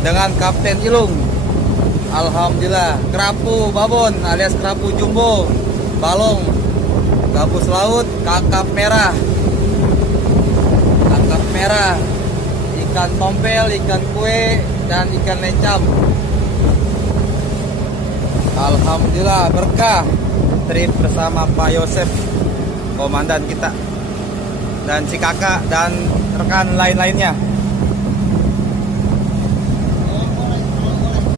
dengan Kapten Ilung. Alhamdulillah, kerapu babon alias kerapu jumbo, balong, gabus laut, kakap merah, ikan tompel, ikan kue, dan ikan lecam. Alhamdulillah berkah trip bersama Pak Yosep, komandan kita, dan si kakak dan rekan lain-lainnya.